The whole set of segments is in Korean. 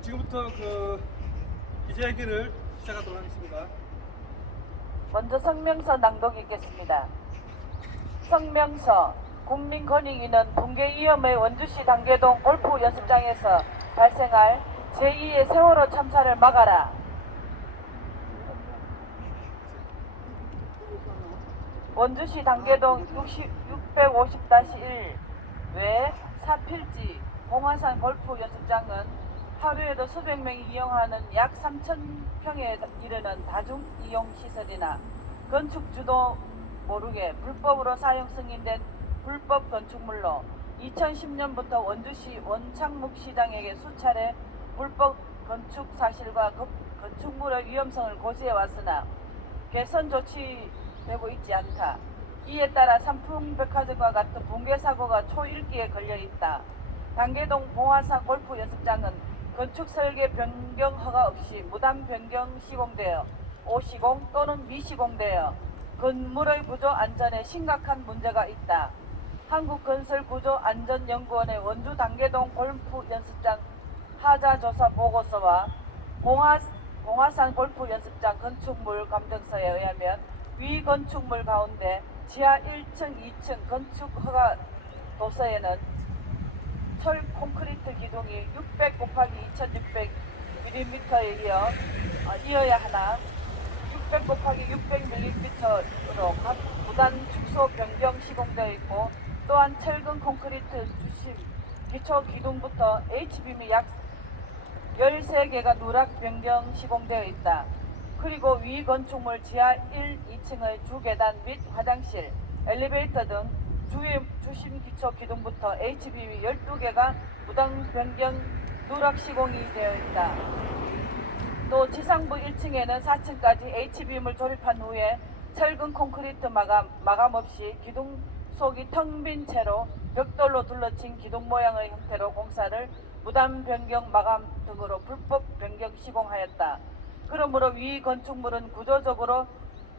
지금부터 기자회견을 시작하도록 하겠습니다. 먼저 성명서 낭독하겠습니다. 성명서. 국민권익위는 붕괴 위험의 원주시 단계동 골프 연습장에서 발생할 제2의 세월호 참사를 막아라. 원주시 단계동 650-1 외 사필지 봉화산 골프 연습장은 하루에도 수백 명이 이용하는 약 3,000평에 이르는 다중 이용 시설이나 건축주도 모르게 불법으로 사용 승인된 불법 건축물로 2010년부터 원주시 원창묵 시장에게 수차례 불법 건축 사실과 건축물의 위험성을 고지해 왔으나 개선 조치되고 있지 않다. 이에 따라 삼풍백화점과 같은 붕괴 사고가 초일기에 걸려 있다. 단계동 봉화산 골프 연습장은 건축 설계 변경 허가 없이 무단 변경 시공되어 오시공 또는 미시공되어 건물의 구조 안전에 심각한 문제가 있다. 한국건설구조안전연구원의 원주 단계동 골프 연습장 하자 조사 보고서와 봉화산 골프 연습장 건축물 감정서에 의하면 위 건축물 가운데 지하 1층, 2층 건축 허가 도서에는 철 콘크리트 기둥이 600 곱하기 2600mm에 이어야 하나 600 곱하기 600mm로 각 무단 축소 변경 시공되어 있고, 또한 철근 콘크리트 주심 기초 기둥부터 H빔이 약 13개가 누락 변경 시공되어 있다. 그리고 위 건축물 지하 1, 2층의 주계단 및 화장실, 엘리베이터 등 주심 기초 기둥부터 H빔이 12개가 무단 변경 누락 시공이 되어 있다. 또 지상부 1층에는 4층까지 H빔을 조립한 후에 철근 콘크리트 마감 없이 기둥 속이 텅 빈 채로 벽돌로 둘러친 기둥 모양의 형태로 공사를 무단 변경 마감 등으로 불법 변경 시공하였다. 그러므로 위 건축물은 구조적으로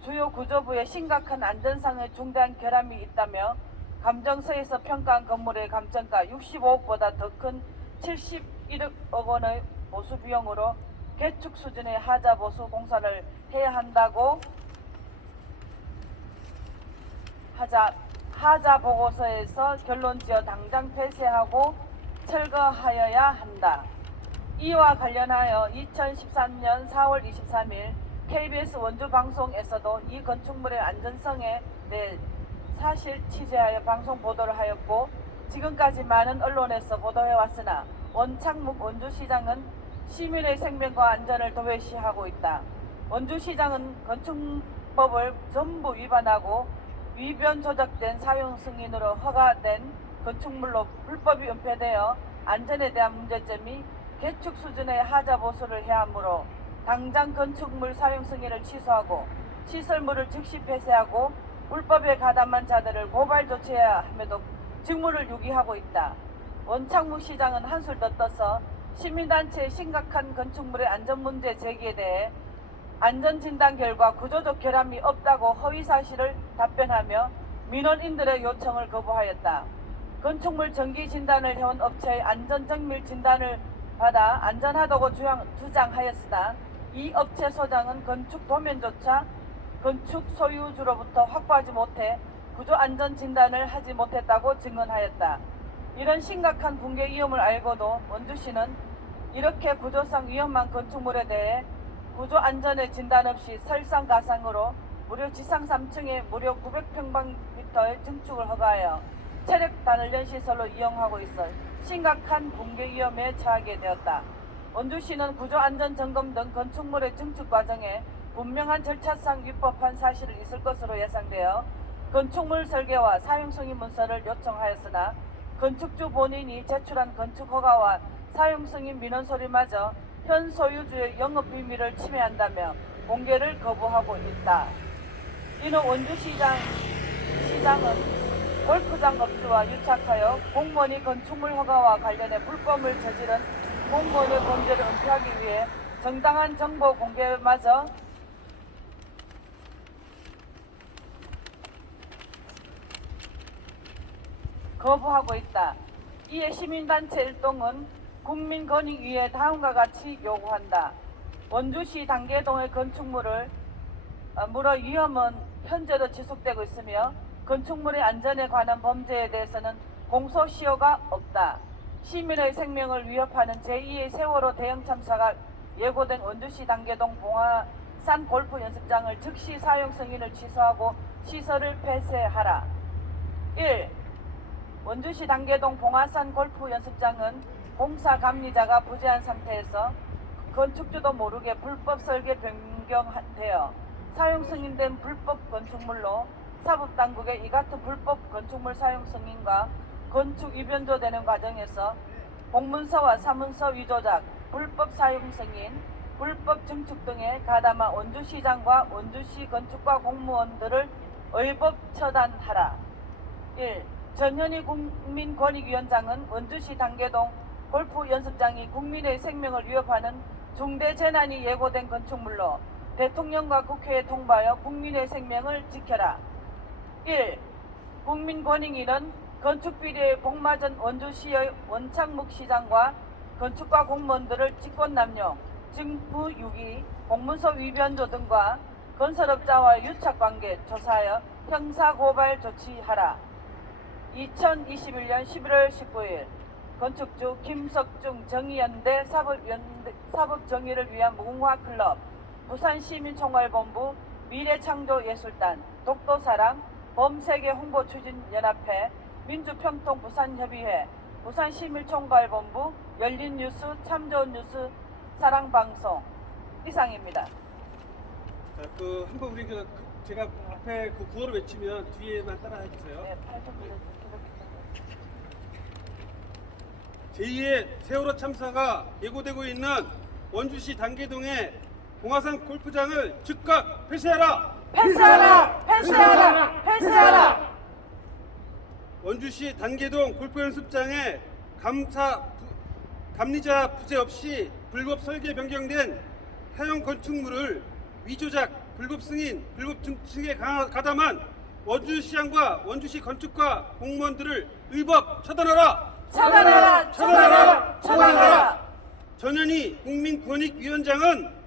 주요 구조부에 심각한 안전상의 중대한 결함이 있다며 감정서에서 평가한 건물의 감정가 65억보다 더 큰 71억 원의 보수 비용으로 개축 수준의 하자 보수 공사를 해야 한다고 하자 보고서에서 결론지어 당장 폐쇄하고 철거하여야 한다. 이와 관련하여 2013년 4월 23일 KBS 원주 방송에서도 이 건축물의 안전성에 대해 사실 취재하여 방송 보도를 하였고, 지금까지 많은 언론에서 보도해왔으나 원창묵 원주시장은 시민의 생명과 안전을 도외시하고 있다. 원주시장은 건축법을 전부 위반하고 위변 조작된 사용 승인으로 허가된 건축물로 불법이 은폐되어 안전에 대한 문제점이 개축 수준의 하자 보수를 해야 하므로 당장 건축물 사용 승인을 취소하고 시설물을 즉시 폐쇄하고 불법에 가담한 자들을 고발 조치해야 함에도 직무를 유기하고 있다. 원창묵 시장은 한술 더 떠서 시민단체의 심각한 건축물의 안전문제 제기에 대해 안전진단 결과 구조적 결함이 없다고 허위사실을 답변하며 민원인들의 요청을 거부하였다. 건축물 정기진단을 해온 업체의 안전정밀 진단을 받아 안전하다고 주장하였으나 이 업체 소장은 건축 도면조차 건축 소유주로부터 확보하지 못해 구조 안전 진단을 하지 못했다고 증언하였다. 이런 심각한 붕괴 위험을 알고도 원주시는 이렇게 구조상 위험한 건축물에 대해 구조 안전의 진단 없이 설상가상으로 무려 지상 3층에 무려 900평방미터의 증축을 허가하여 체력 단열련 시설로 이용하고 있어 심각한 붕괴 위험에 처하게 되었다. 원주시는 구조안전점검 등 건축물의 증축 과정에 분명한 절차상 위법한 사실이 있을 것으로 예상되어 건축물 설계와 사용승인 문서를 요청하였으나 건축주 본인이 제출한 건축허가와 사용승인 민원서류마저 현 소유주의 영업비밀을 침해한다며 공개를 거부하고 있다. 이는 원주시장은 골프장 업주와 유착하여 공무원이 건축물 허가와 관련해 불법을 저지른 공무원의 범죄를 은폐하기 위해 정당한 정보 공개마저 거부하고 있다. 이에 시민단체 일동은 국민권익위에 다음과 같이 요구한다. 원주시 단계동의 건축물을 물의 위험은 현재도 지속되고 있으며 건축물의 안전에 관한 범죄에 대해서는 공소시효가 없다. 시민의 생명을 위협하는 제2의 세월호 대형 참사가 예고된 원주시 단계동 봉화산 골프 연습장을 즉시 사용 승인을 취소하고 시설을 폐쇄하라. 1. 원주시 단계동 봉화산 골프 연습장은 공사 감리자가 부재한 상태에서 건축주도 모르게 불법 설계 변경되어 사용 승인된 불법 건축물로 사법당국의 이 같은 불법 건축물 사용 승인과 건축 위변조되는 과정에서 공문서와 사문서 위조작, 불법 사용 승인, 불법 증축 등에 가담한 원주시장과 원주시 건축과 공무원들을 의법 처단하라. 1. 전현희 국민권익위원장은 원주시 단계동 골프 연습장이 국민의 생명을 위협하는 중대 재난이 예고된 건축물로 대통령과 국회에 통보하여 국민의 생명을 지켜라. 1. 국민권익위는 건축비리에 복맞은 원주시의 원창묵 시장과 건축과 공무원들을 직권남용, 직무유기, 공문서 위변조 등과 건설업자와 유착관계 조사하여 형사고발 조치하라. 2021년 11월 19일 건축주 김석중 정의연대 사법정의를 위한 무궁화클럽, 부산시민총괄본부, 미래창조예술단, 독도사랑, 범세계 홍보추진연합회, 민주평통 부산협의회, 부산시민총괄본부, 열린뉴스, 참좋은뉴스, 사랑방송 이상입니다. 자, 한번 우리 제가 앞에 구호를 외치면 뒤에만 따라해 주세요. 네, 제2의 세월호 참사가 예고되고 있는 원주시 단계동의 봉화산 골프장을 즉각 폐쇄하라! 폐쇄하라! 폐쇄하라! 폐쇄하라! 원주시 단계동 골프 연습장에 감리자 부재 없이 불법 설계 변경된 사용 건축물을 위조작, 불법 승인, 불법 증축에 가담한 원주시장과 원주시 건축과 공무원들을 의법 처단하라! 처단하라! 처단하라! 처단하라! 전현희 국민권익위원장은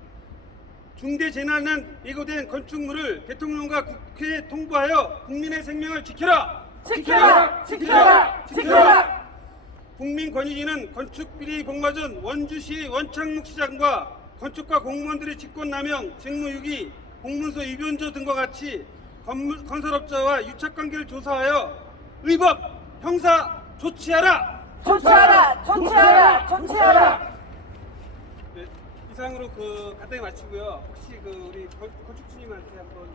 중대재난은 예고된 건축물을 대통령과 국회에 통보하여 국민의 생명을 지켜라! 지켜라! 지켜라! 지켜라! 국민권익위는 건축비리 복맞은 원주시 원창묵 시장과 건축과 공무원들의 직권남용, 직무유기, 공문서 위변조 등과 같이 건설업자와 유착관계를 조사하여 의법 형사 조치하라! 조치하라! 조치하라! 조치하라! 네, 이상으로 간단히 마치고요. 혹시 우리 건축주님한테 한번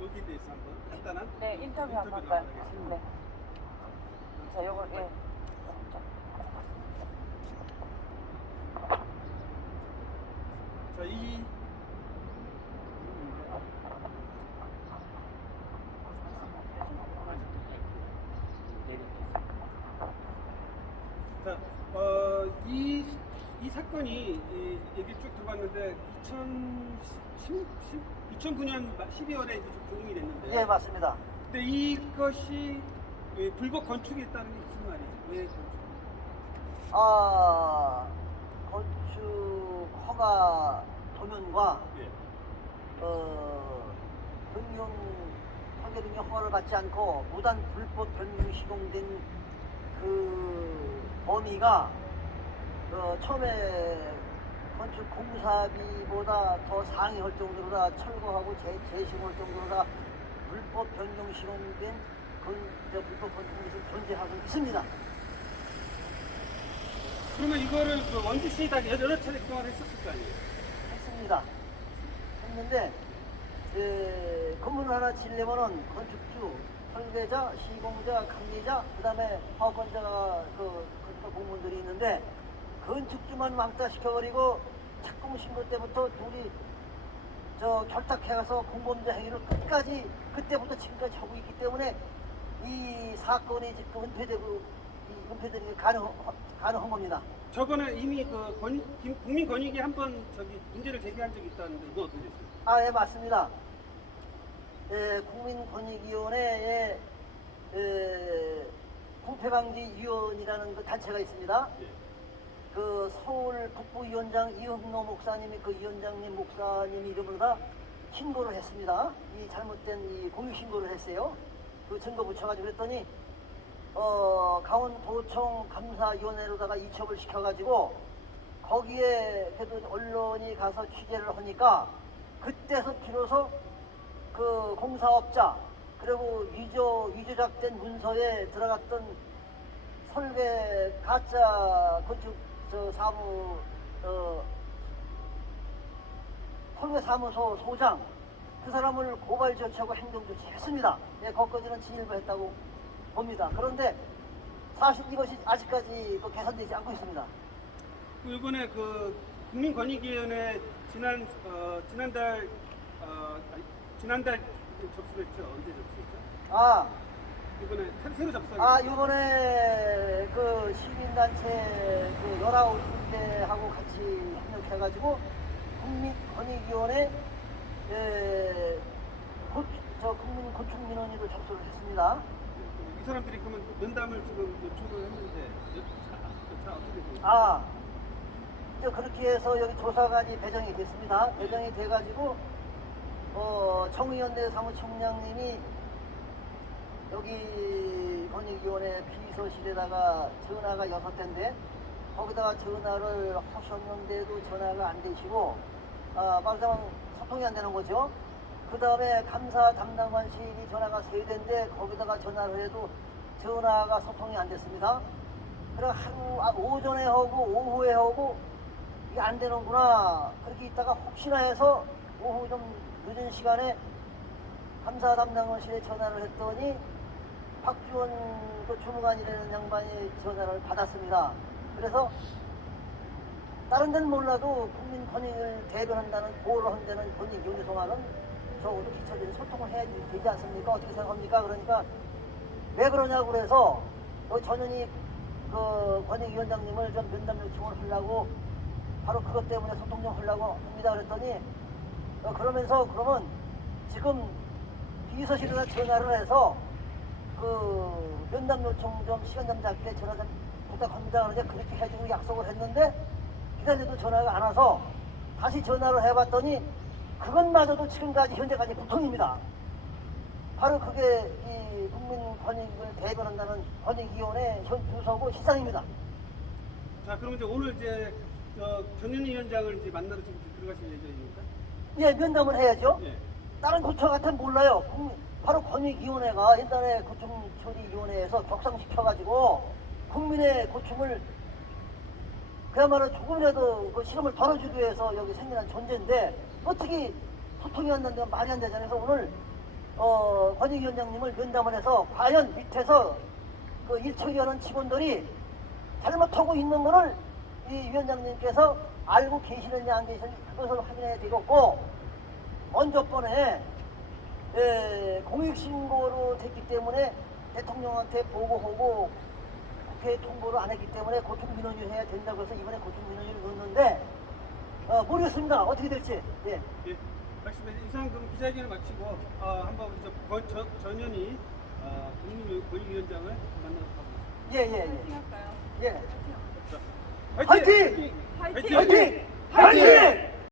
여기에 대해서 한번 간단한 네, 인터뷰 한번 할까요? 네. 자, 요거 예. 자, 이 사건이 얘기 쭉 들어봤는데 2009년 12월에 조정이 됐는데. 예, 맞습니다. 근데 이것이 불법 건축이었다는 게 무슨 말이에요? 왜 건축 허가 도면과 예. 변경 설계 변경 허가를 받지 않고 무단 불법 변경 시공된 그 범위가 처음에 건축 공사비보다 더 상회할 정도로다 철거하고 재시공할 정도로다 불법 변경 시공된 불법 건축물이 존재하고 있습니다. 그러면 이거를 원주시 다 여러 차례 그동안 했었을 거 아니에요? 했습니다. 했는데 건물을 하나 지으려면은 건축주, 설계자, 시공자, 감리자, 그 다음에 파업권자, 건축 공무원들이 있는데 건축주만 왕따 시켜버리고 착공 신고 때부터 둘이 결탁해가서 공범죄 행위를 끝까지 그때부터 지금까지 하고 있기 때문에 이 사건이 지금 은폐되는 게 가능한 겁니다. 저번에 이미 국민권익위 한번 문제를 제기한 적이 있다는데 이거 어떻게 됐어요? 예, 맞습니다. 국민권익위원회에 부패방지위원이라는 그 단체가 있습니다. 예. 그 서울 북부위원장 이흥로 목사님이 그 위원장님 목사님 이름으로다 신고를 했습니다. 이 잘못된 이 공익 신고를 했어요. 그 증거 붙여가지고 그랬더니 강원도청 감사위원회로다가 이첩을 시켜가지고 거기에 그래도 언론이 가서 취재를 하니까 그때서 비로소 그 공사업자 그리고 위조작된 문서에 들어갔던 설계 가짜 건축 사무 설계사무소 소장 그 사람을 고발 조치하고 행정 조치했습니다. 예, 거기까지는 진일보했다고 봅니다. 그런데 사실 이것이 아직까지 개선되지 않고 있습니다. 이번에 그 국민권익위원회 지난달 접수했죠. 언제 접수했죠? 이번에 새로 접수한. 이번에 그 시민단체 그 19군데하고 같이 협력해가지고 국민권익위원회 국민건축민원위도 접수를 했습니다. 이 사람들이 그러면 면담을 지금 요청을 했는데 자 어떻게 돼요? 그렇게 해서 여기 조사관이 배정이 됐습니다. 배정이 돼가지고 정의연대 사무총장님이 여기 권익위원회 비서실에다가 전화가 6대인데 거기다가 전화를 하셨는데도 전화가 안 되시고 말하자면 소통이 안 되는 거죠. 그 다음에 감사 담당관실이 전화가 3대인데 거기다가 전화를 해도 전화가 소통이 안 됐습니다. 그래 하루 오전에 하고 오후에 하고 이게 안 되는구나. 그렇게 있다가 혹시나 해서 오후 좀 늦은 시간에 감사 담당관실에 전화를 했더니 박주원 그 주무관이라는 양반이 전화를 받았습니다. 그래서 다른 데는 몰라도 국민 권익을 대변한다는 보호를 한다는 권익위원회 동안은 적어도 기초적인 소통을 해야 되지 않습니까? 어떻게 생각합니까? 그러니까 왜 그러냐고 그래서 전현희 그 권익위원장님을 좀 면담 요청을 하려고 바로 그것 때문에 소통 좀 하려고 합니다. 그랬더니 그러면서 그러면 지금 비서실에다 전화를 해서 그 면담 요청 좀 시간 좀 잡게 전화 좀 부탁합니다. 그러자 그렇게 해주고 약속을 했는데 기다려도 전화가 안 와서 다시 전화를 해봤더니 그것마저도 지금까지 현재까지 불통입니다. 바로 그게 이 국민 권익을 대변한다는 권익위원회 현 주소고 시상입니다. 자, 그럼 이제 오늘 이제 전현희 위원장을 이제 만나러 지금 들어가실 예정입니까? 예, 면담을 해야죠. 예. 다른 구청 같으면 몰라요. 바로 권익위원회가 옛날에 고충처리위원회에서 격상시켜가지고 국민의 고충을 그야말로 조금이라도 그 실험을 덜어주기 위해서 여기 생겨난 존재인데 어떻게 소통이 안 된다면 말이 안 되잖아요. 그래서 오늘 권익위원장님을 면담을 해서 과연 밑에서 그 일처리하는 직원들이 잘못하고 있는 거를 이 위원장님께서 알고 계시느냐 안 계시느냐 그것을 확인해야 되겠고 먼저 번에 공익신고로 됐기 때문에 대통령한테 보고하고 국회에 통보를 안 했기 때문에 고충민원위 해야 된다고 해서 이번에 고충민원위를 넣었는데 모르겠습니다. 어떻게 될지. 예. 예. 알겠습니다. 이상 그럼 기자회견을 마치고 한번 우리 전현희 국민권익위원장을 만나서 가보겠습니다. 예. 예. 자, 화이팅! 화이팅! 화이팅! 화이팅!